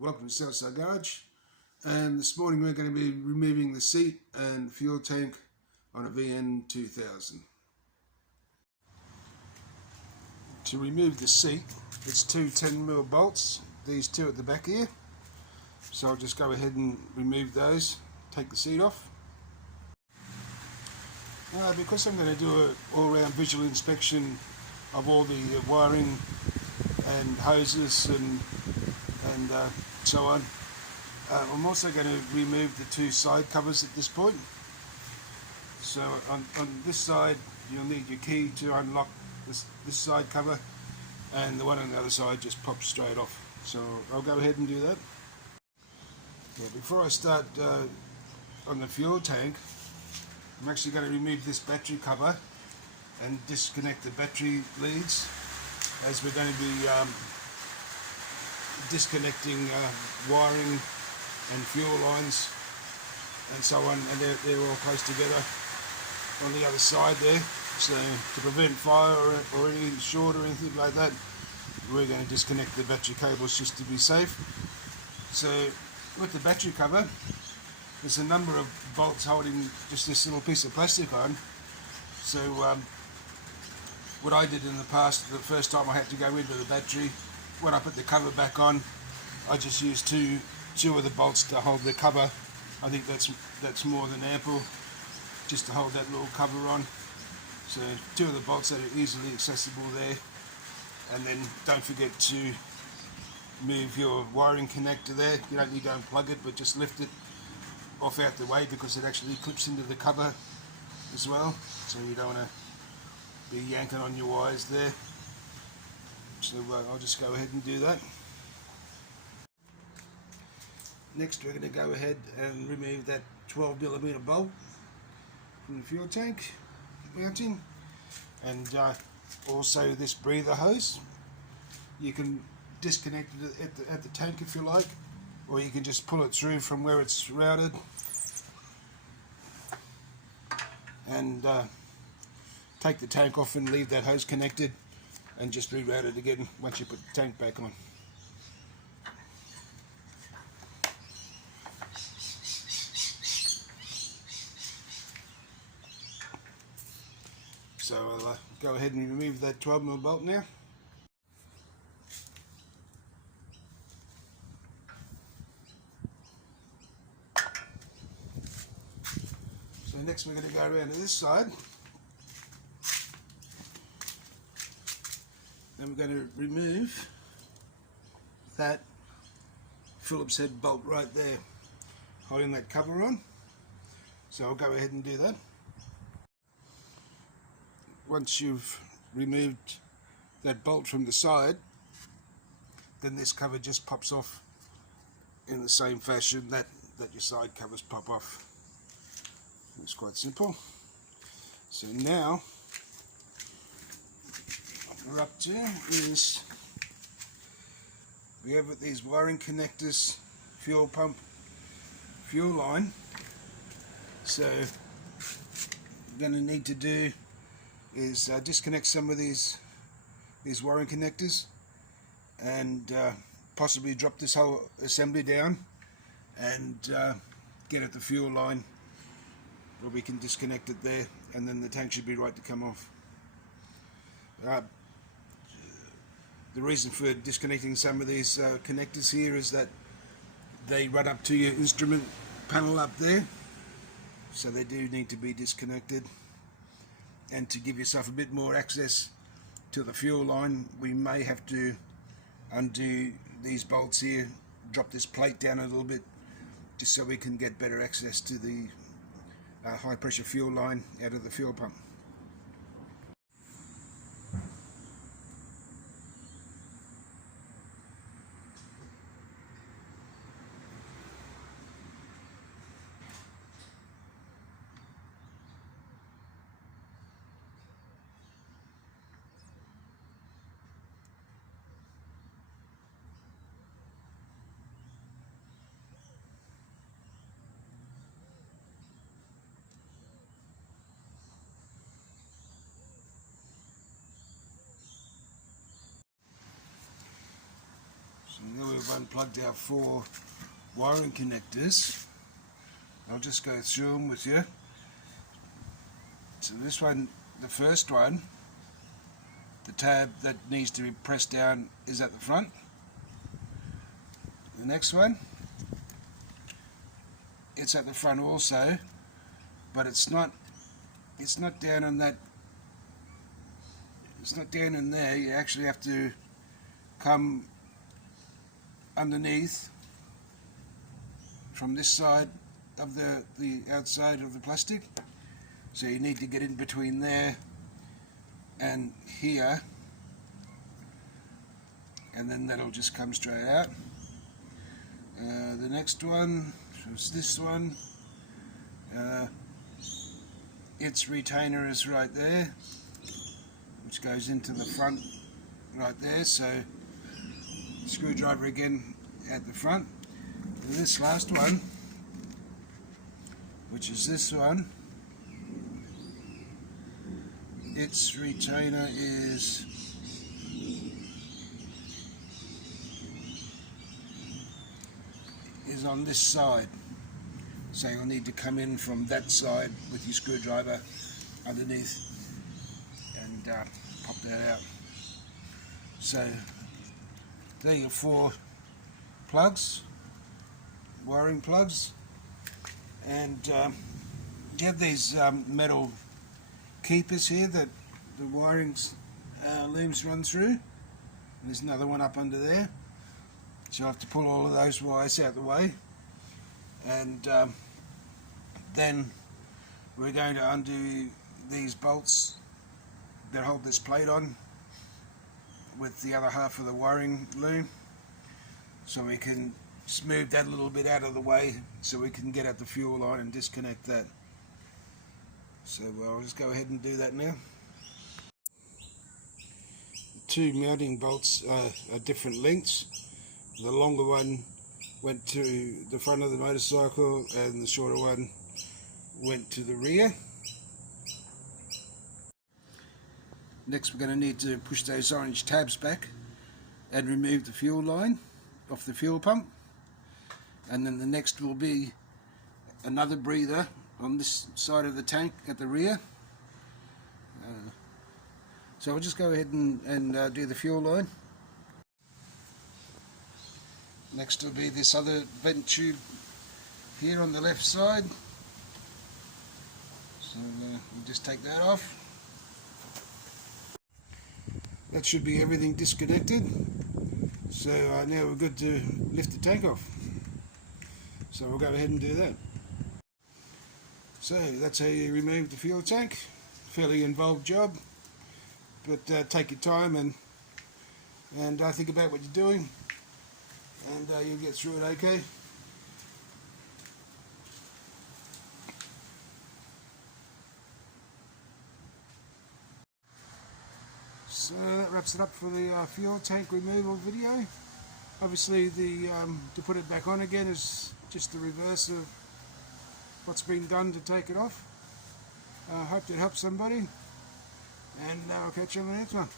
Welcome to Southside Garage, and this morning we're going to be removing the seat and fuel tank on a VN2000. To remove the seat, it's two 10mm bolts, these two at the back here, so I'll just go ahead and remove those, take the seat off. Because I'm going to do an all-round visual inspection of all the wiring and hoses and so on. I'm also going to remove the two side covers at this point. So on this side you'll need your key to unlock this side cover, and the one on the other side just pops straight off. So I'll go ahead and do that. Before I start on the fuel tank, I'm actually going to remove this battery cover and disconnect the battery leads, as we're going to be disconnecting wiring and fuel lines and so on, and they're all close together on the other side there. So to prevent fire or any short or anything like that, we're going to disconnect the battery cables just to be safe. So with the battery cover, there's a number of bolts holding just this little piece of plastic on. So what I did in the past, the first time I had to go into the battery, when I put the cover back on, I just used two of the bolts to hold the cover. I think that's more than ample just to hold that little cover on. So two of the bolts that are easily accessible there, and then don't forget to move your wiring connector there. You don't need to unplug it, but just lift it off out the way, because it actually clips into the cover as well, so you don't want to be yanking on your wires there. So I'll just go ahead and do that. Next we're going to go ahead and remove that 12mm bolt from the fuel tank mounting, and also this breather hose. You can disconnect it at the tank if you like, or you can just pull it through from where it's routed and take the tank off and leave that hose connected, and just reroute it again once you put the tank back on. So I'll go ahead and remove that 12mm bolt now. So next we're going to go around to this side, and we're going to remove that Phillips head bolt right there, holding that cover on. So I'll go ahead and do that. Once you've removed that bolt from the side, then this cover just pops off in the same fashion that your side covers pop off. It's quite simple. So now what we're up to is we have these wiring connectors, fuel pump, fuel line. So what we're going to need to do is disconnect some of these wiring connectors, and possibly drop this whole assembly down and get at the fuel line, where we can disconnect it there, and then the tank should be right to come off. The reason for disconnecting some of these connectors here is that they run up to your instrument panel up there, so they do need to be disconnected. And to give yourself a bit more access to the fuel line, we may have to undo these bolts here, drop this plate down a little bit, just so we can get better access to the high pressure fuel line out of the fuel pump. So now we've unplugged our 4 wiring connectors. I'll just go through them with you. So this one, the first one, the tab that needs to be pressed down is at the front. The next one, it's at the front also, but it's not down on that, it's not down in there. You actually have to come underneath from this side of the outside of the plastic. So you need to get in between there and here, and then that'll just come straight out. The next one is this one. Its retainer is right there, which goes into the front right there. So screwdriver again at the front. And this last one, which is this one, its retainer is on this side, so you'll need to come in from that side with your screwdriver underneath and pop that out. So there are your 4 plugs, wiring plugs, and you have these metal keepers here that the wiring's looms run through. And there's another one up under there, so I have to pull all of those wires out the way, and then we're going to undo these bolts that hold this plate on with the other half of the wiring loom, so we can smooth that a little bit out of the way so we can get at the fuel line and disconnect that. So I'll just go ahead and do that now. The 2 mounting bolts are different lengths. The longer one went to the front of the motorcycle and the shorter one went to the rear. Next we're going to need to push those orange tabs back and remove the fuel line off the fuel pump. And then the next will be another breather on this side of the tank at the rear. So I'll just go ahead and do the fuel line. Next will be this other vent tube here on the left side. So we'll just take that off. That should be everything disconnected. So now we're good to lift the tank off. So we'll go ahead and do that. So that's how you remove the fuel tank. Fairly involved job, but take your time and think about what you're doing, and you'll get through it okay. So that wraps it up for the fuel tank removal video. Obviously to put it back on again is just the reverse of what's been done to take it off. I hope that helps somebody, and I'll catch you on the next one.